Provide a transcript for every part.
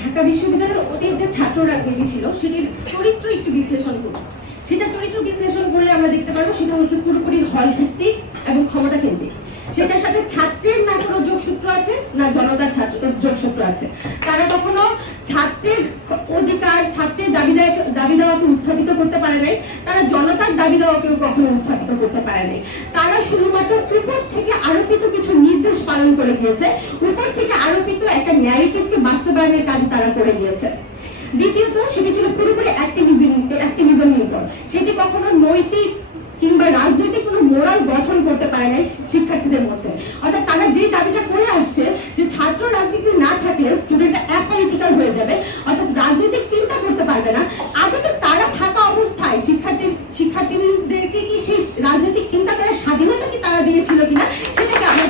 ঢাকা বিশ্ববিদ্যালয়ের অতীত যে ছাত্র রাজনীতি ছিল সেটির চরিত্র একটু বিশ্লেষণ করব। সেটা চরিত্র বিশ্লেষণ করলে আমরা দেখতে পারবো সেটা হচ্ছে পুরোপুরি হল ভিত্তিক এবং ক্ষমতা কেন্দ্রিক। সেটার সাথে ছাত্রের না কোনো যোগসূত্র আছে, না জনতার যোগসূত্র আছে। তারা কখনো ছাত্রের অধিকার, ছাত্রের দাবি দেওয়াকে উত্থাপিত করতে পারে নাই, তারা জনতার দাবি দেওয়াকেও কখনো উত্থাপিত করতে পারে নাই। তারা শুধুমাত্র উপর থেকে আরোপিত কিছু নির্দেশ পালন করে গিয়েছে, উপর থেকে আরোপিত একটা ন্যারেটিভকে বাস্তবায়নের কাজ তারা করে গিয়েছে। দ্বিতীয়ত, সেটি ছিল পুরোপুরি অ্যাক্টিভিজম নির্ভর। সেটি কখনো নৈতিক কিংবা রাজনৈতিক কোনো মোরাল গঠন করতে পারে নাই শিক্ষার্থীদের মধ্যে। অর্থাৎ তারা যে দাবিটা করে আসছে যে ছাত্র রাজনীতি না থাকলে স্টুডেন্টরা অ্যাপলিটিক্যাল হয়ে যাবে, অর্থাৎ রাজনৈতিক চিন্তা করতে পারবে না। আদতে তারা থাকা অবস্থায় শিক্ষার্থীদেরকে কি সেই রাজনৈতিক চিন্তা করার স্বাধীনতা কি তারা দিয়েছিল কিনা সেটাকে আমরা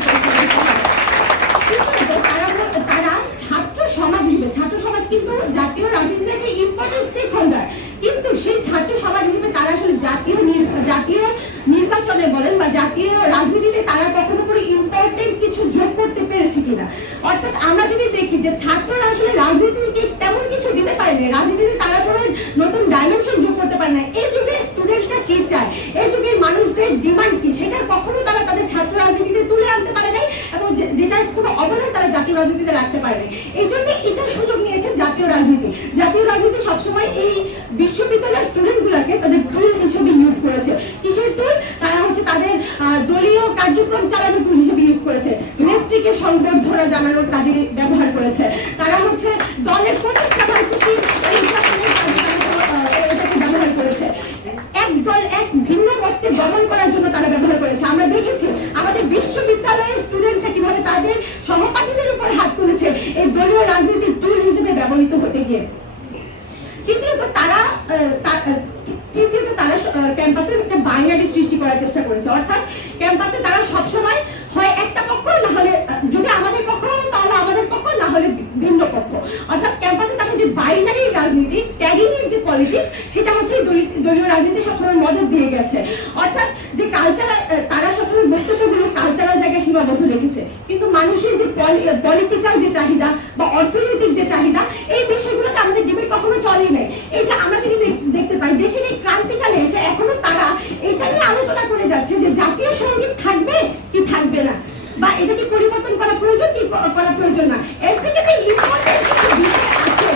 তারা ছাত্র সমাজ হিসেবে, ছাত্র সমাজ কিন্তু জাতীয় রাজনীতির একটা ইম্পর্টেন্ট স্টেক হোল্ডার, কিন্তু সেই ছাত্র সমাজ হিসেবে তারা আসলে জাতীয় নির্বাচনে বলেন বা জাতীয় রাজনীতিতে তারা কখনো করে ইম্পর্টেন্ট কিছু যোগ করতে পেরেছে কিনা। অর্থাৎ আমরা যদি দেখি যে ছাত্ররা আসলে রাজনীতিকে তেমন কিছু দিতে পারে না, রাজনীতিতে তারা কোনো নতুন ডাইমেনশন যোগ করতে পারে না। এই যুগে স্টুডেন্টরা কি চায়, এই যুগের মানুষদের ডিমান্ড কি, সেটা কখনো তারা তাদের ছাত্র রাজনীতিতে তুলে আনতে পারে নাই এবং যেটার কোনো অবদান তারা জাতীয় রাজনীতিতে রাখতে পারে নাই। এই জন্য এটা সুযোগ নিয়েছে জাতীয় রাজনীতি। জাতীয় রাজনীতি সবসময় এই বিশ্ববিদ্যালয়ের স্টুডেন্টগুলোকে তাদের টুল হিসেবে ইউজ করেছে। কিসের টুল? তারা হচ্ছে তাদের দলীয় কার্যক্রম চালানোর টুল হিসেবে ইউজ করেছে, নেত্রীকে সংবর্ধনা জানানোর কাজে ব্যবহার করেছে, তারা হচ্ছে দলের প্রতিষ্ঠা বার্ষিকী এটাকে ব্যবহার করেছে, এক দল এক ভিন্ন মতকে দমন করার জন্য তারা ব্যবহার করেছে। আমরা দেখেছি আমাদের বিশ্ববিদ্যালয়ের স্টুডেন্টরা কিভাবে তাদের সহপাঠীদের উপর হাত তুলেছে এই দলীয় রাজনীতির টুল হিসেবে ব্যবহৃত হতে গিয়ে। তৃতীয়ত, তারা ক্যাম্পাসে একটা বাইনারি সৃষ্টি করার চেষ্টা করেছে। অর্থাৎ ক্যাম্পাসে তারা সবসময় হয় একটা পক্ষ, না হলে যদি আমাদের পক্ষ তাহলে আমাদের পক্ষ, না হলে ভিন্ন পক্ষ। অর্থাৎ ক্যাম্পাসে তারা যে বাইনারি রাজনীতি, ট্যাগিং এর যে পলিটিক্স, সেটা হচ্ছে দলীয় রাজনীতি সবসময় মদত দিয়ে গেছে। অর্থাৎ যে কালচারাল, তারা সবসময় বক্তব্যগুলো কালচারাল জায়গায় সীমাবদ্ধ রেখেছে, কিন্তু মানুষের যে পলিটিক্যাল যে চাহিদা বা অর্থনৈতিক যে চাহিদা, এই বিষয়গুলোতে আমাদের ডিবেট কখনো চলেই নাই। এই যে আমরা যদি দেখতে পাই দেশের এই ক্রান্তিকালে এসে এখনো তারা এটা নিয়ে আলোচনা করে যাচ্ছে যে জাতীয় সঙ্গীত থাকবে কি থাকবে না, বা এটা কি পরিবর্তন করা প্রয়োজন কি করা প্রয়োজন না। এর থেকে যে ইম্পর্টেন্ট কিছু বিষয় আছে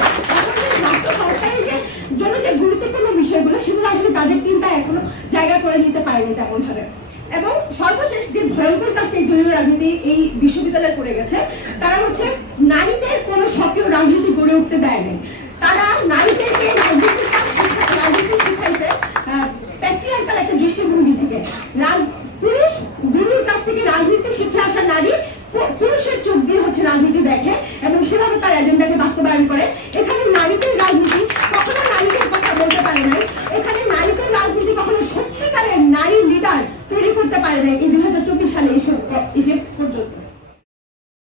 রাষ্ট্র সংস্কারের জন্য যে গুরুত্বপূর্ণ বিষয়গুলো, সেগুলো আসলে তাদের চিন্তায় এখনো জায়গা করে নিতে পারেনি তেমন ভাবে। এবং সর্বশেষ যে ভয়ঙ্কর কাজটা এই দলীয় রাজনীতি এই বিশ্ববিদ্যালয়ে করে গেছে, তারা হচ্ছে নারীদের কোনো সক্রিয় রাজনীতি গড়ে উঠতে দেয় নাই। তারা নারীদেরকে